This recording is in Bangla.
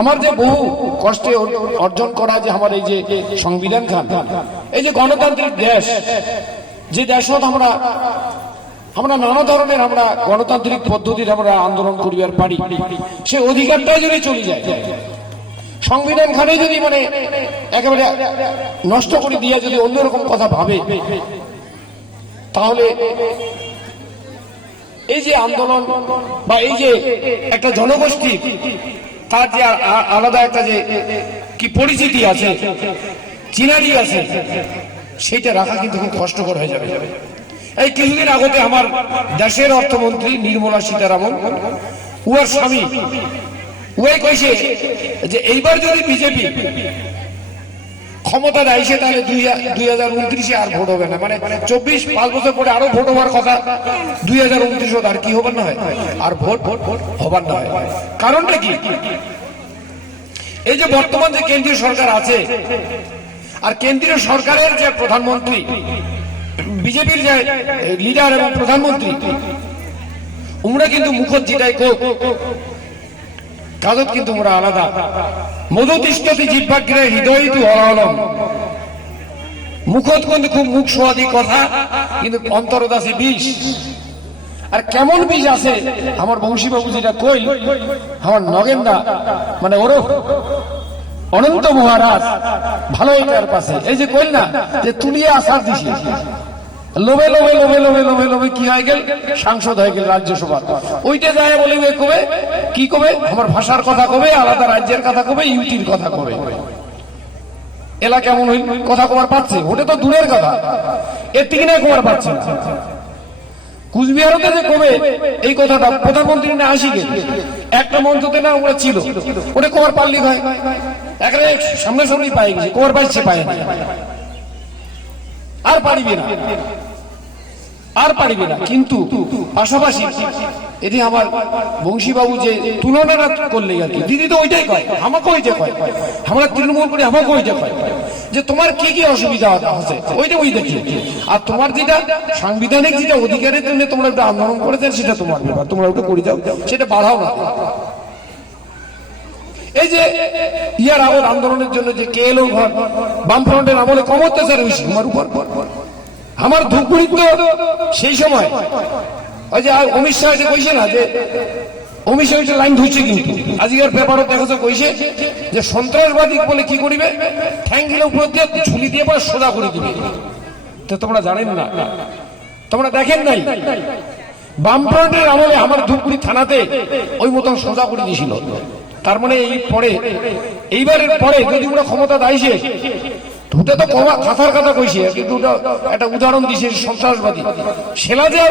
আমার যে বহু কষ্টে অর্জন করা যে আমার এই যে সংবিধান খান, এই যে গণতান্ত্রিক দেশ, যে দেশত আমরা আমরা নানা ধরনের আমরা গণতান্ত্রিক পদ্ধতির আমরা আন্দোলন করিবার পারি, সে অধিকারটাই যদি চলে যায়, সংবিধান খানে যদি মানে একেবারে নষ্ট করে দিয়ে যদি অন্যরকম কথা ভাবে, তাহলে এই যে আন্দোলন বা এই যে একটা জনগোষ্ঠী তার যে আলাদা একটা যে কি পরিচিতি আছে, চিনারি আছে সেটা রাখা কিন্তু খুব কষ্টকর হয়ে যাবে। এই কিছুদিন আগতে আমার দেশের অর্থমন্ত্রী নির্মলা সীতারামন উয়ার স্বামী উয়াই কইছে যে এইবার যদি বিজেপি ক্ষমতা আইসে তাহলে দুই হাজার উনত্রিশে আর ভোট হবে না। মানে চব্বিশ, পাঁচ বছর পরে আরও ভোট হওয়ার কথা। দুই হাজার উনত্রিশ আর কি হবার না হয়? আর ভোট ভোট ভোট হবার না হয়। কারণটা কি? এই যে বর্তমান যে কেন্দ্রীয় সরকার আছে, আর কেন্দ্রীয় সরকারের যে প্রধানমন্ত্রী, বিজেপির যে লিডার এবং প্রধানমন্ত্রী, উমরা কিন্তু মুখোজ্জিটাই কোক কাজত কিন্তু ওরা আলাদা। মধুতিষ্ঠতি জিব্বাগ্রে হৃদয় তু হরলম মুখত কিন্তু খুব মুখ সোয়াদি কথা, কিন্তু অন্তরত আছে বিষ। আর কেমন বিষ আছে? আমার বংশীবাবু যেটা কই আমার নগেনদা মানে ওরফ অনন্ত মহারাজ, ভালো এটার পাশে। এই যে কইল না, যে তুলিয়া আসার দিছি লোভে লোভে লোভে লোভে লোভে লোভে কি হয়ে গেল? সাংসদ হয়ে গেল রাজ্যসভা ওইটা যায় বলে কবে? কি কবে? আমার ভাষার কথা কবে? আলাদা রাজ্যের কথা কবে? ইউটির কথা কবে? এলা কেমন হইল? কথা কবার পাচ্ছে ওটা তো দূরের কথা। এর থেকে না কবার পাচ্ছে না। কুচবিহারতে যে কবে? এই কথাটা প্রধানমন্ত্রী না আসি গে একটা মঞ্চতে না ওরা ছিল। ওটা কবার পারলি হয় একেবারে সামনে সামনেই পাই গেছে। কবার পাইছে পায় আর পারিবে না। আর পারিবে না। কিন্তু পাশাপাশি এটি আমার বংশীবাবু যে তুলনাটা করলে আর কি, দিদি তো ওইটাই কয় আমাকে ওইটা কয়, আমরা তৃণমূল করি আমাকে ওইটা কয়, যে তোমার কি কি অসুবিধা আছে, ওইটা ওই দেখি। আর তোমার যেটা সাংবিধানিক যেটা অধিকারের জন্য তোমরা একটা আন্দোলন করেছেন, সেটা তোমার ব্যাপার, তোমরা ওটা করে যাও, সেটা বাড়াও না। এই যে ইয়ার আগর আন্দোলনের জন্য যে কে এলো ঘর, বামফ্রন্টের আমলে কম অত্যাচার হয়েছে আমার উপর। আমার ধূপগুড়ি তো সেই সময়, ওই যে অমিত শাহ যে কইছে না যে, অমিত শাহ লাইন ধুইছে কিন্তু, আজকের পেপারও দেখেছে কইছে যে সন্ত্রাসবাদী বলে কি করিবে? ঠ্যাং দিলে উপর দিয়ে ঝুলি দিয়ে পরে সোজা করে দিবে। তো তোমরা জানেন না। তোমরা দেখেন নাই? বামফ্রন্টের আমলে আমার ধূপগুড়ি থানাতে ওই মতন সোজা করে দিয়েছিল। তার মানে এই পরে এইবারের পরে যদি ওরা ক্ষমতা দাইছে দুটা তো কথার কথা কইছে, কিন্তু একটা উদাহরণ দিছে সন্ত্রাসবাদী। সেলা যে